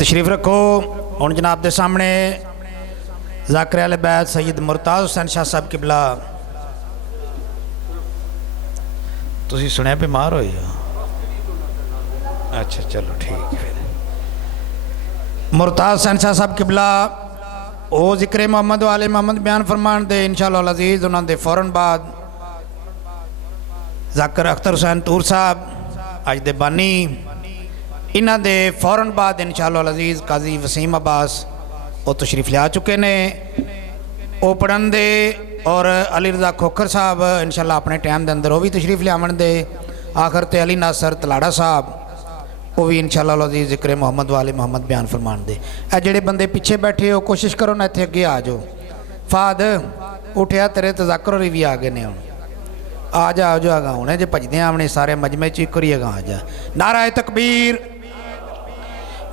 تشریف رکھو۔ ہوں جناب دے سامنے ذاکر اہل بیت سید مرتاز حسین شاہ صاحب قبلہ تسی سنیا بیمار ہوئی ہو؟ اچھا چلو ٹھیک ہے۔ مرتاز حسین شاہ صاحب قبلہ او ذکر محمد والے محمد بیان فرمان دے انشاءاللہ العزیز۔ انہوں دے فوراً بعد ذاکر اختر حسین تور صاحب اج دے بانی، انہاں دے فوراً بعد انشاءاللہ العزیز قاضی وسیم عباس وہ تشریف لیا چکے نے، او پڑھن دے، اور علی رضا کھوکھر صاحب انشاءاللہ اپنے ٹائم دے اندر وہ بھی تشریف لیا من دے، آخر تے علی ناصر تلاڑا صاحب وہ بھی انشاءاللہ العزیز ذکر محمد والے محمد بیان فرمان دے۔ اے جڑے بندے پیچھے بیٹھے ہو کوشش کرو نہ اتنے اگے آ جاؤ۔ فہد اٹھیا تیرے تذاکر ہوری بھی آگے نے ہوں، آ جا جو آگا ہونے جے پجدے آمنے سارے مجمع چیک کریے گا آ جا۔ نعرہ تکبیر،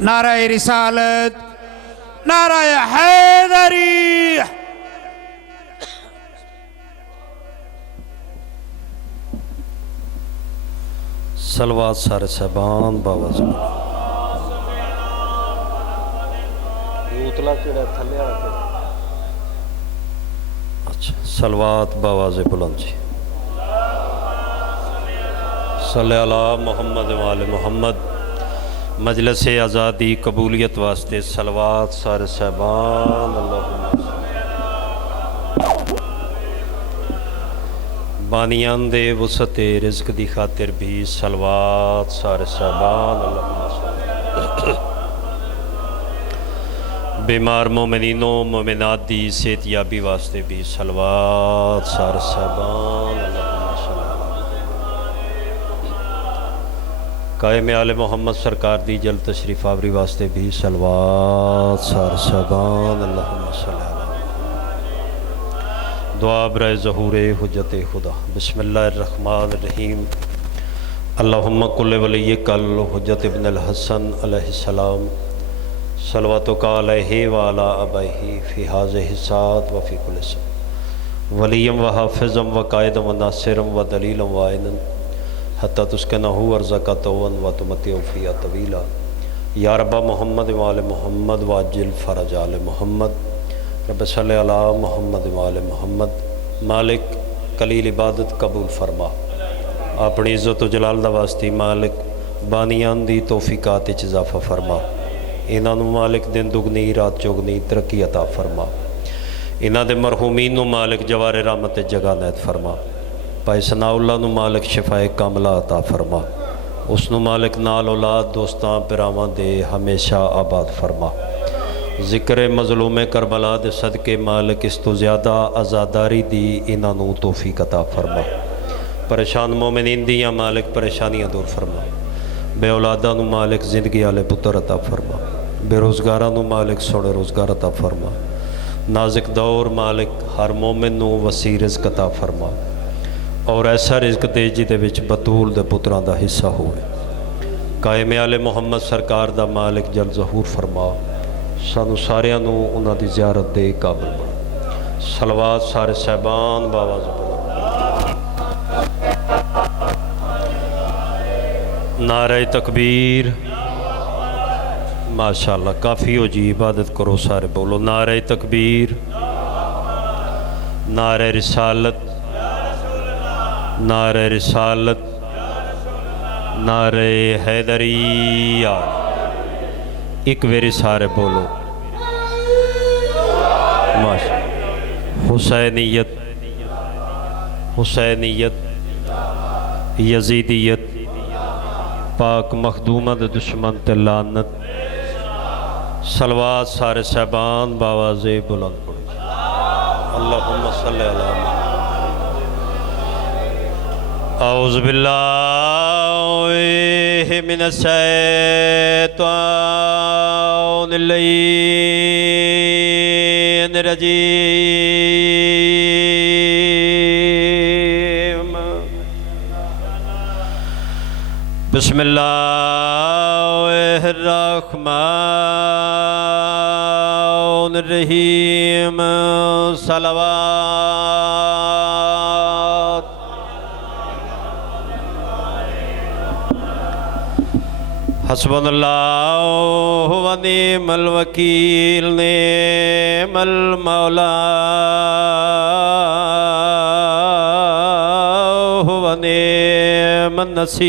نعرہ رسالت، نعرہ حیدری۔ صلوات سارے صاحبان بابا زمان اچھا صلوات باواز بلند جی۔ صلی اللہ محمد وآل محمد۔ مجلس آزادی قبولیت واسطے صلوات سارے صاحبان اللہم بانیان دے وسعت رزق دی خاطر بھی صلوات سارے صاحبان اللہم بیمار مومنینوں مومنات دی صحت یابی واسطے بھی صلوات سارے صاحبان اللہم قائم آل محمد سرکار دی جلد تشریف آوری واسطے بھی صلوات سارے صاحبان اللہم صلی اللہ دعا برائے ظہور حجت خدا۔ بسم اللہ الرحمن الرحیم۔ اللہم کل ولی کل حجت ابن الحسن علیہ السلام صلواتک علیہ وعلا ابائہ فی حاضہ سات وفی کل سم ولیم و حافظم و قائدم و ناصرم و دلیلم و آئینن حتی تسکنہو ارزقتون و تمتعو فیہ طویلا یا رب محمد وآل محمد واجل فرج آل محمد رب صلی اللہ محمد وآل محمد۔ مالک قلیل عبادت قبول فرما، اپنی عزت و جلال دا واسطی مالک بانیان دی توفیقات اضافہ فرما، انہاں نو مالک دن دگنی رات چوگنی ترقی عطا فرما، انہاں دے مرحومین نو مالک جوار رحمت جگہ نیت فرما، پائے ثناء اللہ نو مالک شفاء کاملہ عطا فرما، اس نو مالک نال اولاد دوستاں پراواں دے ہمیشہ آباد فرما، ذکر مظلوم کربلا دے صدقے مالک اس تو زیادہ آزاداری دی انہاں نو توفیق عطا فرما، پریشان مومنین دیاں مالک پریشانیاں دور فرما، بے اولاداں نو مالک زندگی آلے پتر عطا فرما، بے روزگاراں نو مالک سوڑے روزگار عطا فرما، نازک دور مالک ہر مومن نو وسیع رزق عطا فرما، اور ایسا رزق دے جی دے وچ بطول دے پتران دا حصہ ہوئے، قائم آل محمد سرکار دا مالک جل ظہور فرما، سانو ساریاں نو انہاں دی زیارت دے قابل بنا۔ صلوات سارے صاحبان باواز بلند۔ نعرہ تکبیر، ماشاءاللہ کافی ہو جی، عبادت کرو سارے بولو نعرہ تکبیر، نعرہ رسالت، نعرہ رسالت، نعرہ حیدریہ، ایک ویری سارے بولو حسینیت، حسینیت، یزیدیت، پاک مخدومہ دے دشمن تے لعنت۔ صلوات سارے صاحبان باواز بلند پڑھو۔ اللہم صلی اللہ علیہ اعوذ باللہ من الشیطان الرجیم۔ بسم اللہ الرحمن الرحیم۔ صلوات حسبنا اللہ و نعم الوکیل نعم المولا و نعم النصیر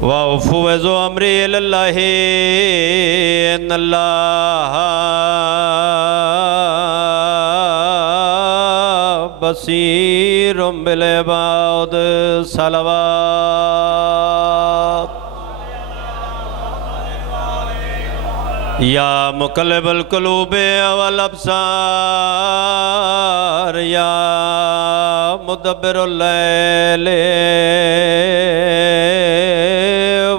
وَأُفْوِضُ أَمْرِي إِلَى اللَّهِ إِنَّ اللَّهَ بصیر بالعباد صلوات یا مقلب القلوب والابصار یا مدبر اللیل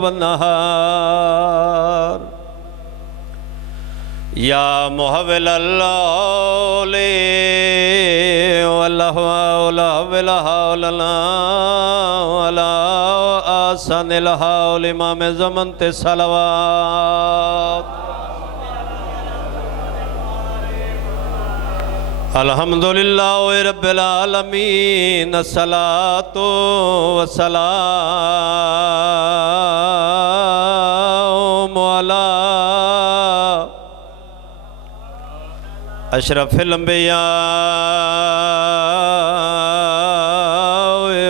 والنہار یا محول الحول والحول والحولنا ولا آسان الحول امام زمن تے صلوات الحمدللہ رب العالمین الصلاة والسلام علی اشرف الانبیاء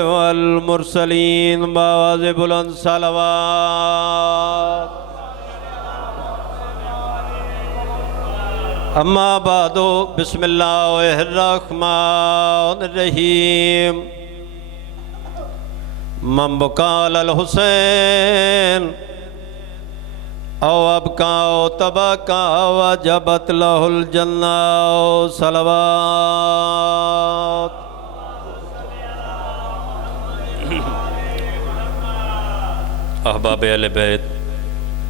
والمرسلین باواز بلند صلوات اما بعد بسم اللہ الرحمن الرحیم من بقال الحسین او ابکا او تبکا وجبت له الجنہ صلوات احباب اہل بیت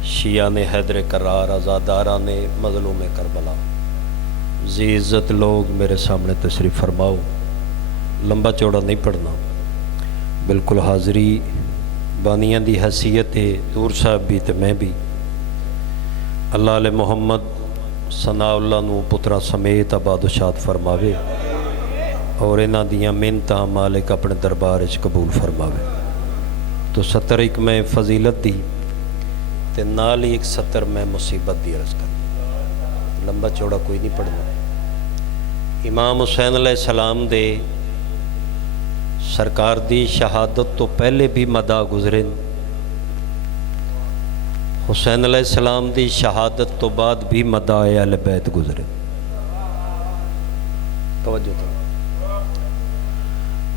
شیعان حیدر کرار آزاداران مظلوم کربلا ذی عزت لوگ میرے سامنے تشریف فرماؤ لمبا چوڑا نہیں پڑھنا بالکل حاضری بانیاں دی حیثیت ہے دور صاحب بھی تے میں بھی اللہ علیہ محمد ثناء اللہ نو پترا سمیت آباد و شاد فرماوے اور انہاں دیاں منتاں مالک اپنے دربار اچ قبول فرماوے تو 70 ایک میں فضیلت دی تے نال ہی ایک 70 میں مصیبت دی عرض کر لمبا چوڑا کوئی نہیں پڑھنا امام حسین علیہ السلام دے سرکار دی شہادت تو پہلے بھی مداح گزرے حسین علیہ السلام دی شہادت تو بعد بھی مداح اہل بیت گزرے توجہ کرو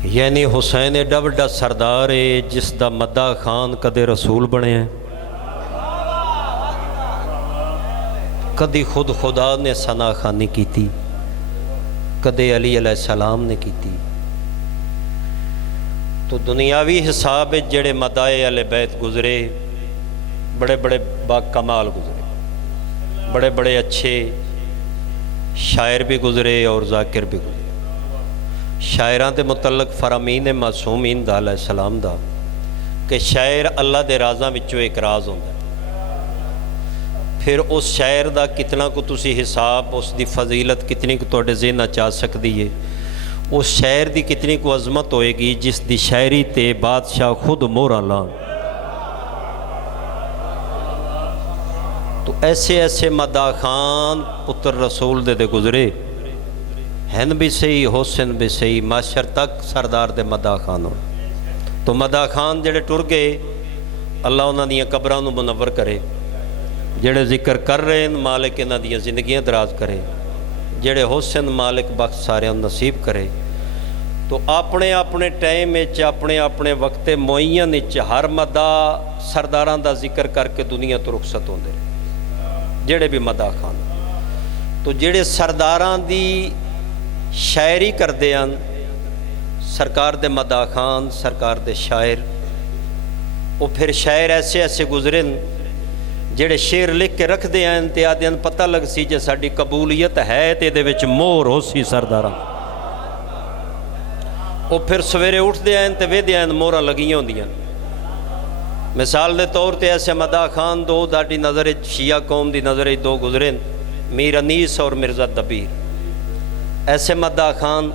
یعنی حسین ایڈا وڈا سردار ہے جس دا مداح خان کدے رسول بنے ہیں کدی خود خدا نے ثنا خانی کی تھی کدے علی علیہ السلام نے کی تھی تو دنیاوی حساب جڑے مداح اہل بیت گزرے بڑے بڑے با کمال گزرے بڑے بڑے اچھے شاعر بھی گزرے اور ذاکر بھی گزرے شاعران دے متعلق فرامین معصومین دا علیہ السلام دا کہ شاعر اللہ دے رازاں وچوں ایک راز ہوندا ہے پھر اس شاعر دا کتنا کو تسی حساب اس دی فضیلت کتنی کو توڑے ذہن چاہ سکتی ہے اس شاعر دی کتنی کو عظمت ہوئے گی جس دی شاعری تے بادشاہ خود مورا لان تو ایسے ایسے مداح خان پتر رسول دے گزرے ہن بھی صحیح حسن بھی صحیح معاشر تک سردار دے مداح خان ہو تو مداح خان جڑے ٹر گئے اللہ انہاں دیاں قبراں نو منور کرے جڑے ذکر کر رہے ہیں مالک انہاں دیاں زندگیاں دراز کرے جڑے حسن مالک بخش سارے نصیب کرے تو اپنے اپنے ٹائم اپنے اپنے وقت معین ہر مداح سرداراں دا ذکر کر کے دنیا تو رخصت ہوندے جڑے بھی مداح خان تو جڑے سرداراں دی شاعری کردے ہیں سرکار دے مداح خان سرکار دے شاعر وہ پھر شاعر ایسے ایسے گزرے جڑے شعر لکھ کے رکھ دے ہیں تے آدھے پتہ لگ سی جے ساڈی قبولیت ہے تے دے وچ مور ہو سی سرداراں وہ پھر سویرے اٹھ دے ہیں تے وے دے ہیں موراں لگیاں ہوندیاں مثال دے طور تے ایسے مداح خان دو داڑی نظر شیعہ قوم دی نظر دو گزرے میر انیس اور مرزا دبیر ایسے مداح خان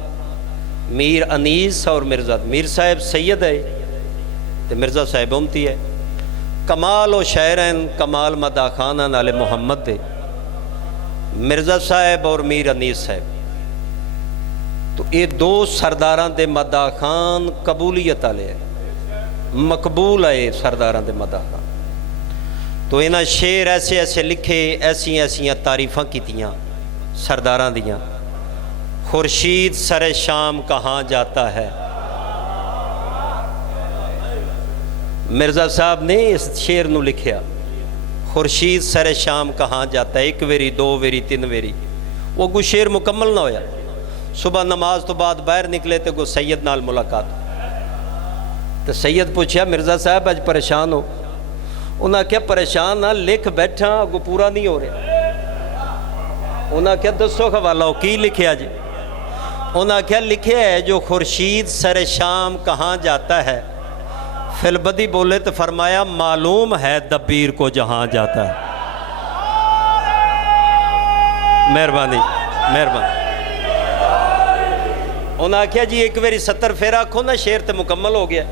میر انیس اور مرزا میر صاحب سید ہے تو مرزا صاحب امتی ہے. کمال و شاعرین کمال مداح خان نالے محمد دے مرزا صاحب اور میر انیس صاحب تو یہ دو سرداراں دے مداح خان قبولیت والے ہے, مقبول ہے سرداراں دے مداح خان. تو انہاں شعر ایسے ایسے لکھے, ایسی ایسیاں تعریفاں کیتیاں سرداراں دیاں. خورشید سر شام کہاں جاتا ہے, مرزا صاحب نے اس شعر نو لکھیا. خورشید سر شام کہاں جاتا ہے, ایک ویری دو ویری تین ویری, وہ کوئی شعر مکمل نہ ہویا. صبح نماز تو بعد باہر نکلے تو کوئی سید نال ملاقات, تو سید پوچھیا مرزا صاحب اج پریشان ہو؟ انہاں کیا پریشان نہ, لکھ بیٹھا اگو پورا نہیں ہو رہا. انہاں کیا دسو حوالہ کی لکھیا جی؟ انہاں کیا لکھیا ہے جو خورشید سر شام کہاں جاتا ہے, فی البدی بولے تو فرمایا معلوم ہے دبیر کو جہاں جاتا ہے. مہربانی مہربانی. انہاں آکھیا جی ایک ویری 70 پھیرا آکھو نا, شعر تے مکمل ہو گیا.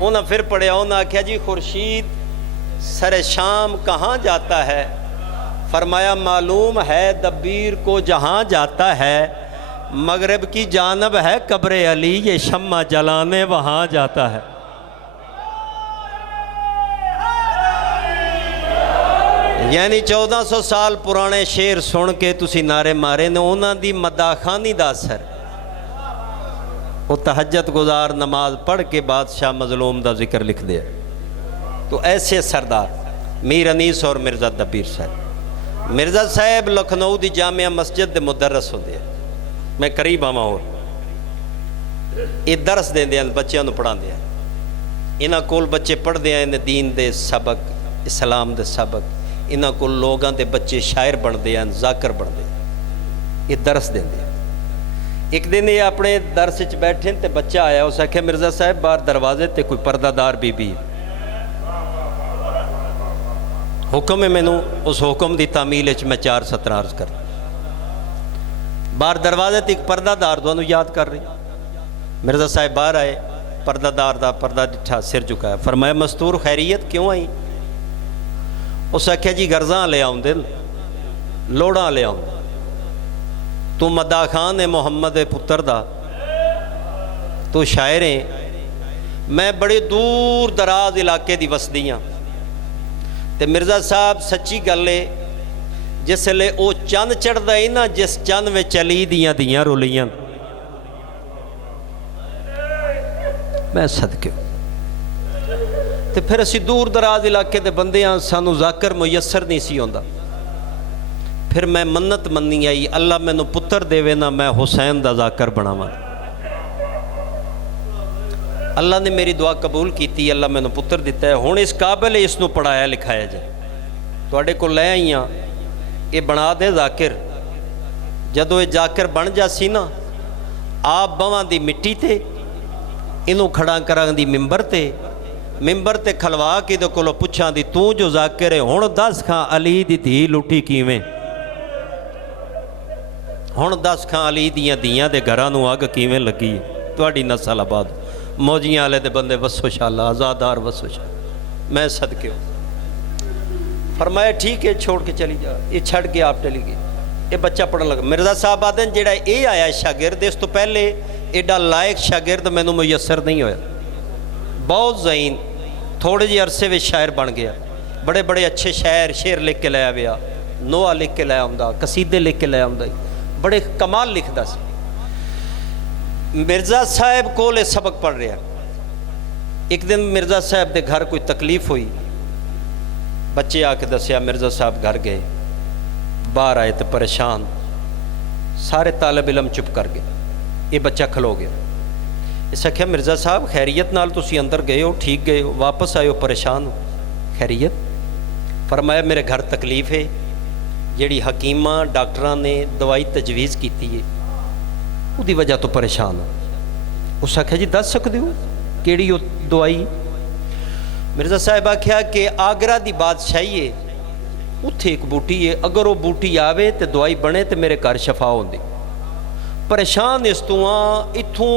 انہاں پھر پڑھیا, انہاں آکھیا جی خورشید سر شام کہاں جاتا ہے, فرمایا معلوم ہے دبیر کو جہاں جاتا ہے, مغرب کی جانب ہے قبر علی یہ شمع جلانے وہاں جاتا ہے. یعنی 1400 سال پرانے شعر سن کے تسی نعرے مارے نے, انہاں دی مداح خانی دا اثر. وہ تہجد گزار نماز پڑھ کے بادشاہ مظلوم دا ذکر لکھ دیا. تو ایسے سردار میر انیس اور مرزا دبیر صاحب. مرزا صاحب لکھنؤ دی جامعہ مسجد دے مدرس ہوندے ہیں, میں قریب آواں, اور یہ درس دیندے ہیں, بچیاں نو پڑھاندے ہیں. انہاں کول بچے پڑھدے ہیں دین دے سبق, اسلام دے سبق. انہاں کول لوگاں دے بچے شاعر بندے ہیں, ذاکر بندے ہیں, یہ درس دیندے ہیں. ایک دن یہ اپنے درس وچ بیٹھے تے بچہ آیا, اس آکھیا مرزا صاحب باہر دروازے تے کوئی پردہ دار بی بی, حکم ہے مینوں اس حکم دی تعمیل وچ میں 4 سطر عرض کر. باہر دروازے تے ایک پردہ دار دونوں یاد کر رہی. مرزا صاحب باہر آئے, پردہ دار دا پردہ ڈٹھا, سر جھکایا, فرمایا مستور خیریت کیوں آئی؟ اس آکھیا جی غرضاں لے آؤں دل, لوڑاں لے آؤں. تو مداح خان ہے محمد پتر دا, تو شاعر ہیں, میں بڑے دور دراز علاقے دی وسدیاں. تے مرزا صاحب سچی گل ہے, جس لے او چند چڑھدا ہے نا, جس چند میں چلی دیاں دیاں رولیاں, میں صدقے. تے پھر اسی دور دراز علاقے دے بندے ہاں, سانو ذاکر میسر نہیں سی ہوندا. پھر میں منت مننی آئی, اللہ مینوں پتر دے نا, میں حسین دا ذاکر بناواں. اللہ نے میری دعا قبول کیتی, اللہ مینوں پتر دیتا ہے. ہن اس قابل ہے اس نو پڑھایا لکھایا جائے. تواڈے کول لے آئی ہاں, یہ بنا دے ذاکر. جدو یہ ذاکر بن جاسی نا, آپ بواں دی مٹی تے انہوں کھڑا کراں دی ممبر تے کھلوا کے دے کولو پچھاں دی, تو جو ذاکر ہے ہن دس کھاں علی دی دھی لٹی کیویں, ہن دس کھاں علی دیاں دیاں دے گھراں نو اگ کیویں لگی. تواڈی نسل آباد, موجیاں والے دے بندے وسو شالا, آزادار وسو شالا, میں صدقے ہوں. فرمایا ٹھیک ہے چھوڑ کے چلی جا. یہ چھڑ کے آپ چلی گئی. یہ بچہ پڑھن لگا. مرزا صاحب آدھے جڑا یہ آیا شاگرد, اس تو پہلے ایڈا لائق شاگرد مینوں میسر نہیں ہویا. بہت ذہین, تھوڑے جی عرصے میں شاعر بن گیا. بڑے بڑے اچھے شعر لکھ کے لے آیا, نوحہ لکھ کے لے آਉਂਦਾ, قصیدے لکھ کے لے آਉਂਦਾ, بڑے کمال لکھدا سی. مرزا صاحب کو لے سبق پڑھ رہا. ایک دن مرزا صاحب دے گھر کوئی تکلیف ہوئی, بچے آ کے دسیا مرزا صاحب گھر گئے, باہر آئے تو پریشان. سارے طالب علم چپ کر گئے. یہ بچہ کھلو گیا. اس آخیا مرزا صاحب خیریت نال تسی اندر گئے ہو, ٹھیک گئے ہو, واپس آئے ہو پریشان ہو, خیریت؟ فرمایا میرے گھر تکلیف ہے, جیڑی حکیمہ ڈاکٹراں نے دوائی تجویز کیتی ہے وہ دی وجہ تو پریشان ہو. اس آخیا جی دس سکتے ہو کیڑی وہ دوائی؟ مرزا صاحب آخیا کہ آگرہ دی بادشاہی ہے, اتھے ایک بوٹی ہے, اگر وہ بوٹی آوے تو دوائی بنے تو میرے گھر شفا ہوندی. پریشان اس تو اتھوں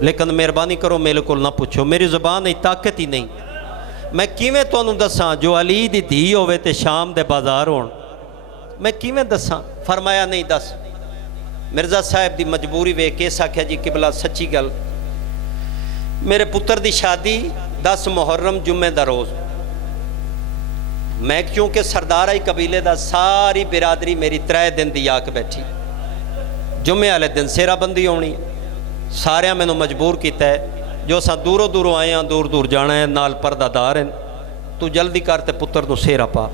لیکن مہربانی کرو میرے کو نہ پوچھو، میری زبان ہی طاقت ہی نہیں، میں کیویں تانوں دساں جو علی دی دھی ہوے تے شام دے بازار ہون، میں کیویں دساں؟ فرمایا نہیں دس۔ مرزا صاحب دی مجبوری ویکھ کے اس آکھیا جی قبلہ سچی گل، میرے پتر دی شادی 10 محرم جمعے دا روز، میں کیونکہ سردار آئی قبیلے دا ساری برادری میری 3 دن دی آ کے بیٹھی، جمعے والے دن سیرا بندی ہونی، سارے میں مجبور کیتا ہے، جو سا دوروں دوروں آئے ہیں، دور دور جانا ہے، نال پردہ دار ہیں، تو جلدی کرتے پتر نو سیرا پا۔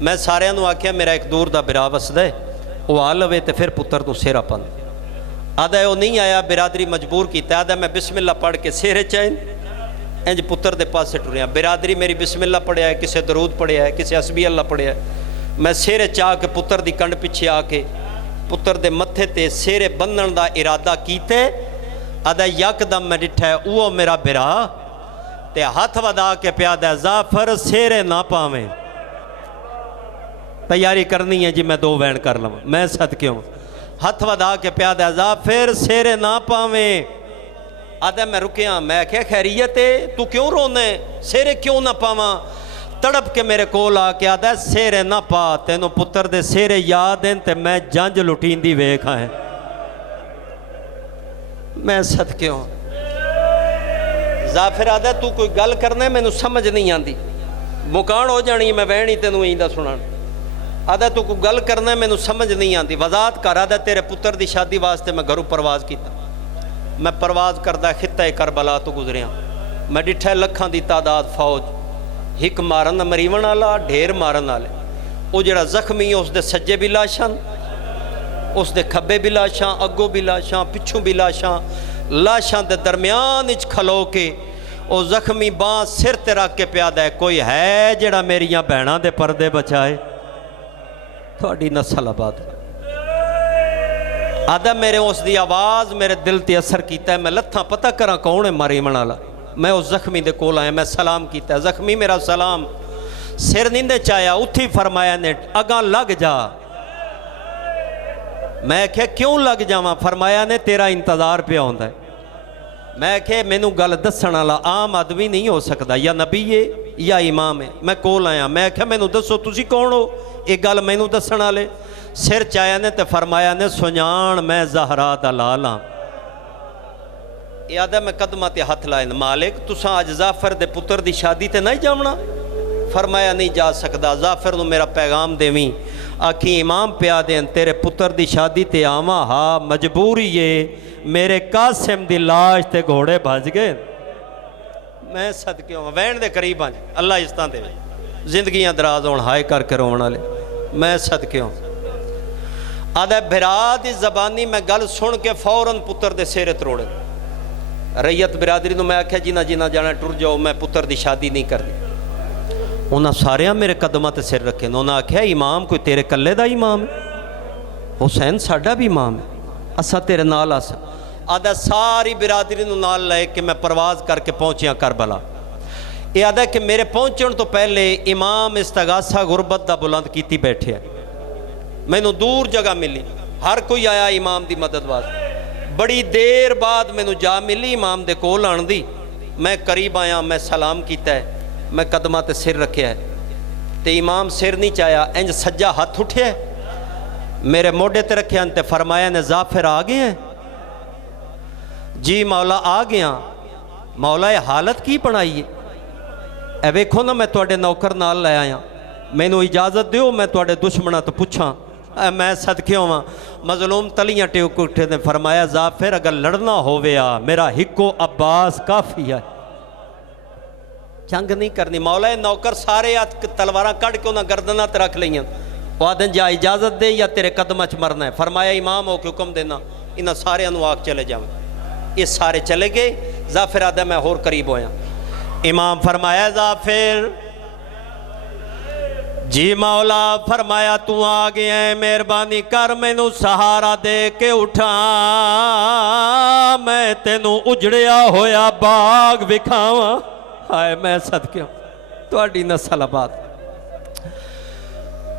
میں سارے نو آکھیا میرا ایک دور دا برا وسدا ہے، وہ آ لوے تے پھر پتر نو سیرا پا۔ آدھا وہ نہیں آیا، برادری مجبور کیتا، آدھا میں بسم اللہ پڑھ کے سیرے چاہیں انج پتر دے پاس سے ٹریا، برادری میری بسم اللہ پڑھیا ہے، کسے درود پڑھیا ہے، کسے حسبی اللہ پڑھیا ہے، میں سیرے چاہ کے پتر دی کنڈ پیچھے آ کے پتر دے متھے تے سیرے بنن دا ارادہ کیتے، آدھا یک دم میں ڈٹھا ہے اوہ میرا برا تے ہاتھ ودا کے پیادہ زعفر سیرے نہ پاویں، تیاری کرنی ہے جی میں 2 وین کر لوں، میں صدقے ہوں، ہاتھ ودا کے پیادہ زعفر سیرے نہ پاویں۔ آدھا میں رکیا، میں کہا خیریت ہے، تو کیوں رونے، سیرے کیوں نہ پاواں؟ تڑپ کے میرے کول آ کے آدھا سیرے نہ پا، تینوں پتر دے سیرے یاد ہیں تے میں جنج لٹین دی ویکھا ہے، میں صدقے ہوں۔ زعفر آدھا تو کوئی گل کرنا ہے میں نو سمجھ نہیں آندی، مکان ہو جانی میں وینی تینوں ایندہ سنان، آدھا تو کوئی گل کرنا ہے میں نو سمجھ نہیں آندی، وضاحت کر، آدھا تیرے پتر دی شادی واسطے میں گھروں پرواز کیتا، میں پرواز کردہ خطہ کربلا تو گزریاں، میں ڈٹھے لکھاں دی تعداد فوج، ہک مارن مریون آلا ڈھیر مارن آلے، وہ جڑا زخمی اس دے سجے بھی لاشاں، اس دے کھبے بھی لاشاں، اگو بھی لاشاں، پچھوں بھی لاشاں، لاشاں دے درمیان اچ کھلو کے وہ زخمی باں سر تے رکھ کے پیادہ ہے، کوئی ہے جڑا میریاں بہناں دے پردے بچائے؟ تھوڑی نسل آباد۔ آدھا میرے اس دی آواز میرے دل تے اثر کیتا ہے، میں لتھاں پتہ کراں کون ہے ماری منالا، میں اس زخمی دے کول آیا، میں سلام کیتا ہے، زخمی میرا سلام، سر نیندے چایا، اتھی فرمایا نے اگاں لگ جا، میں کہا کیوں لگ جاواں؟ فرمایا نے تیرا انتظار پہ ہوندا ہے، میں کہا مینوں گل دسن والا عام آدمی نہیں ہو سکتا، یا نبی ہے یا امام ہے، میں کول آیا، میں کہا مینوں دسو تسی کون ہو، ایک گل مینوں دسن والے؟ سر چایا نے تے فرمایا نے سنجان میں زہرا دا لال ہاں۔ یاد ہے میں قدمہ تے ہاتھ لائے، مالک تساں آج زعفر دے پتر دی شادی تے نہیں جامنا؟ فرمایا نہیں جا سکدا، زعفر نو میرا پیغام دیویں، آکھی امام پیا دین تیرے پتر دی شادی تے آواں ہاں مجبوری ہے، میرے قاسم دی لاش تے گھوڑے بھج گئے، میں صدقے ہوں وین دے قریب آج اللہ عزتاں دے زندگیاں دراز ہون ہائے کر کے رونا لے، میں صدقے ہوں۔ آدھا بھرا دی زبانی میں گل سن کے فوراً پتر دے سیرے تروڑے، ریت برادری نو میں آکھیا جنہ جنہ جانا ٹر جاؤ، میں پتر دی شادی نہیں کر دی، انہاں سارے میرے قدمہ تے سر رکھے، انہاں آکھیا امام کوئی تیرے کلے دا امام ہے؟ حسین ساڈا بھی امام ہے، اسا تیرے نال آسا۔ آدھا ساری برادری نو نال لے کہ میں پرواز کر کے پہنچیاں کربلا، یہ آدھا کہ میرے پہنچن تو پہلے امام استغاثہ غربت دا بلند کیتی بیٹھے ہیں، میں نو دور جگہ ملی، ہر کوئی آیا امام دی مدد واسطے، بڑی دیر بعد میں نو جا ملی امام دے کول آن دی، میں قریب آیا، میں سلام کیتا ہے، میں قدمہ تے سر رکھیا ہے، تے امام سر نہیں چایا، انج سجا ہاتھ اٹھیا ہے، میرے موڈے تے رکھیا تے فرمایا نے زعفر آ گئے ہیں؟ جی مولا آ گیا۔ مولا یہ حالت کی بنائی ہے؟ اے ویکھو نا میں تواڈے نوکر نال لے آیا، مینوں اجازت دیو میں تواڈے دشمناں تو پوچھاں، میں صدقے ہواں۔ مظلوم تلیاں ٹیک اٹھے نے فرمایا زعفر اگر لڑنا ہویا میرا ہکو عباس کافی ہے، جنگ نہیں کرنی۔ مولا نوکر سارے تلواراں کڑ کے انہاں گردناں تے رکھ لئیاں، وہ آدھن جا اجازت دے یا تیرے قدمہ چ مرنا ہے۔ فرمایا امام ہو کے حکم دینا، انہاں سارے انہوں آگ چلے جاؤں، یہ سارے چلے گئے۔ زعفر آدھا میں اور قریب ہویا، امام فرمایا زعفر جی مولا، فرمایا تو آ گیا ہے، مہربانی کر مینوں سہارا دے کے اٹھا، میں تینوں اجڑیا ہویا باغ وکھاواں۔ ہائے میں صدقے ہوں تہاڈی نسل آباد۔